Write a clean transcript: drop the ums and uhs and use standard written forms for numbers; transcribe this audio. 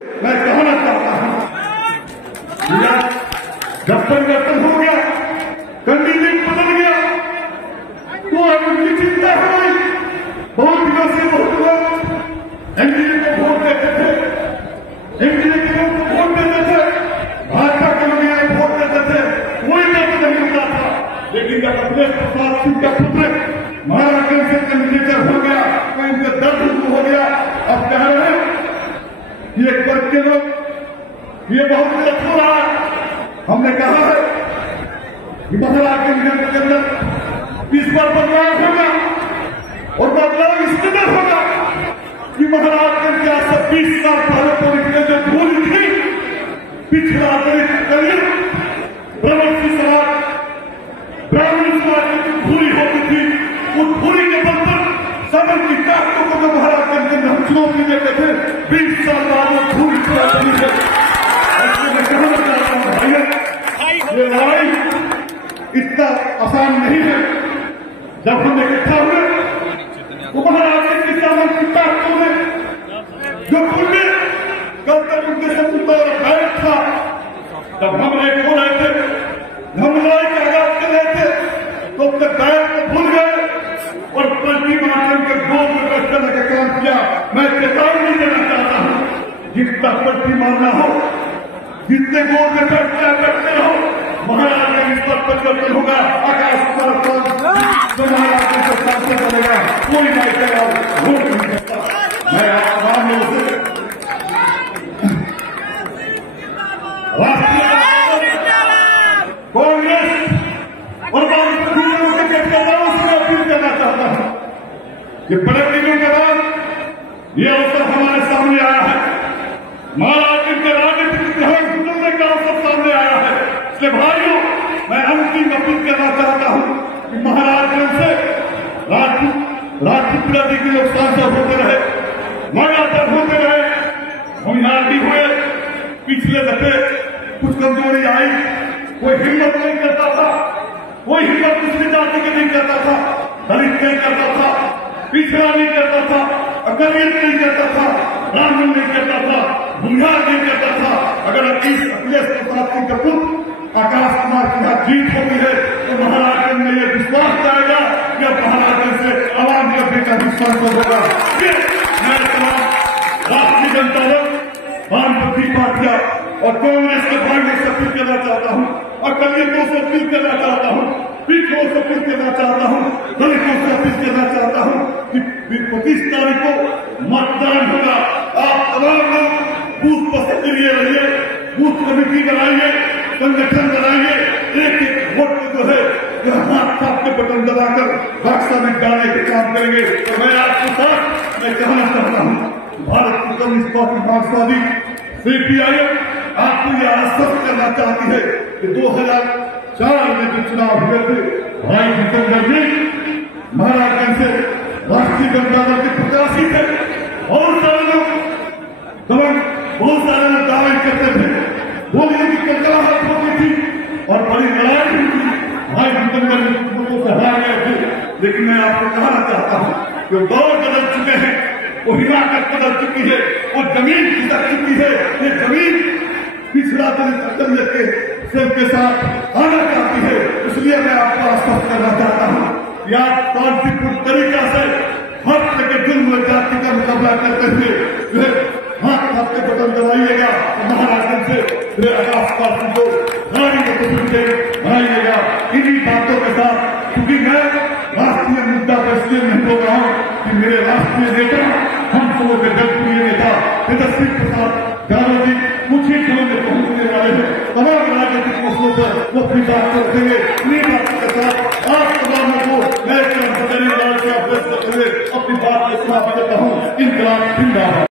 मैं कहना चाहता हूं जब परिवर्तन हो गया, कैंडिडेट बदल गया, तो अब उनकी चिंता हो गई। बहुत दिनों से बहुत लोग एनडीए को वोट देते थे, एनडीए के लोग वोट देते थे, भाजपा के लोग वोट देते थे, कोई दर्द नहीं होता था। लेकिन जब अखिलेश प्रसाद सिंह का पुत्र महाराष्ट्र से कैंडिडेट हो गया तो इनका दर्द हो गया। अब कह रहे हैं ये करके लोग ये बहुत गलत हो रहा है। हमने कहा है कि महाराष्ट्र के अंदर इस बार बदलाव होगा और बदलाव इस कदर होगा कि महाराष्ट्र के आज से 20 साल पहले पुलिस ने जो भूल थी, पिछड़ा करिए प्रवृत्ति समाज ब्राह्मण समाज की जो भूरी होती थी, उस भूरी के बल पर सदन की ताकतों को जो महाराष्ट्र के अंदर हम चुनौती देते थे, 20 साल बाद वो भूरी पूरा बनी है। मैं कहना चाहता हूं भैया, ये लड़ाई इतना आसान नहीं है। जब हम इकट्ठा हुए तो महाराष्ट्र की सामन की ताकतों में जो पूरे कल तक उनके साथ और बैठ था, जब हम एक हो रहे थे, हम लड़ाई का आगाज कर रहे थे, तो अपने बैठ को भूल गए और प्रतिमाचन के गोद में बैठ करने का काम किया। मैं चेतावनी देना चाहता हूं, जितना पट्टी मारना हो, जितने गोद में बैठते हो, महाराज इस पर परिवर्तन होगा। आकाश पर महाराज से शासन बनेगा, कोई नहीं करेगा, वोट नहीं सकता। मैं आम लोगों से राष्ट्रीय कांग्रेस और वामपंथियों के कार्यकर्ताओं से अपील करना चाहता हूं कि बड़े दिनों के बाद ये अवसर हमारे सामने आया है। महाराष्ट्र के राजनीतिक ग्रहण बदलने का अवसर सामने आया है। इसलिए भाइयों, मैं अंतिम अपील करना चाहता हूं कि महाराष्ट्र से राजपुरा जी के लोग सांसद होते रहे, लगातार होते रहे, हम यहां भी हुए। पिछले दफे कुछ कमजोरी आई, कोई हिम्मत नहीं करता था, कोई हिम्मत दूसरी जाति की नहीं करता था, दलित नहीं करता था, पिछड़ा नहीं करता था, अकलियत नहीं करता था, ब्राह्मण नहीं करता था, बुनियाद नहीं करता था। अगर अखिलेश प्रसाद सिंह का पुत्र आकाश कुमार की यहाँ जीत होती है तो महाराष्ट्र में ये विश्वास जाएगा कि अब महाराष्ट्र से आवाम का बेटा विश्वास होगा। मैं तमाम राष्ट्रीय जनता दल, वामपंथी पार्टियां और कांग्रेस के भाइयों से अपील करना चाहता हूं, अकलियतों से अपील करना चाहता हूं, पिछड़ों से अपील करना चाहता हूं, दलितों से अपील करना चाहता हूं कि 25 तारीख को मतदान होगा। आप तमाम लोग बूथ पर सक्रिय रहिए, बूथ कमेटी बनाइए, संगठन बनाइए, एक एक वोट जो है हाथ थाप के बटन दबाकर बक्सा में डालने के काम करेंगे। तो मैं आपके साथ मैं कहना चाहता हूं, भारत की कम्युनिस्ट पार्टी मार्क्सवादी सीपीआईएम आपको यह आश्वस्त करना चाहती है कि 2004 में जो चुनाव हुए थे, भाई जितेंद्र जी महाराजगंज से राष्ट्रीय जनता दल के प्रत्याशी थे। बहुत सारे लोग दावे करते थे, बोलिए की कलकलाहट होती थी और बड़ी लड़ाई हुई थी, भाई जितेंद्र जी लोगों से हरा गए थे। लेकिन मैं आपको कहना चाहता हूं कि दौर बदल चुके हैं, वो हिमाकत बदल चुकी है, वो जमीन खिसक चुकी है। ये जमीन पिछड़ा दलित अकलियत के सिर के साथ आना चाहती है। इसलिए मैं आपको आश्वस्त करना चाहता हूं कि आप शांतिपूर्ण तरीका से हर तरह के जुल्म जाति का मुकाबला करते हुए जो है हाथ हाथ के बटन दबाइएगा, महाराष्ट्र से आकाश पार्टी को गाड़ी में बनाइएगा। इन्हीं बातों के साथ, क्योंकि मैं राष्ट्रीय मुद्दा पर इसलिए नहीं बोल रहा हूं कि मेरे राष्ट्रीय नेता, हम सबों के जनप्रिय नेता तेजस्वी प्रसाद यादव जी कुछ ही दिनों में पहुंचने वाले हैं। तमाम राजनीतिक मसलों पर वो अपनी बात करते हैं।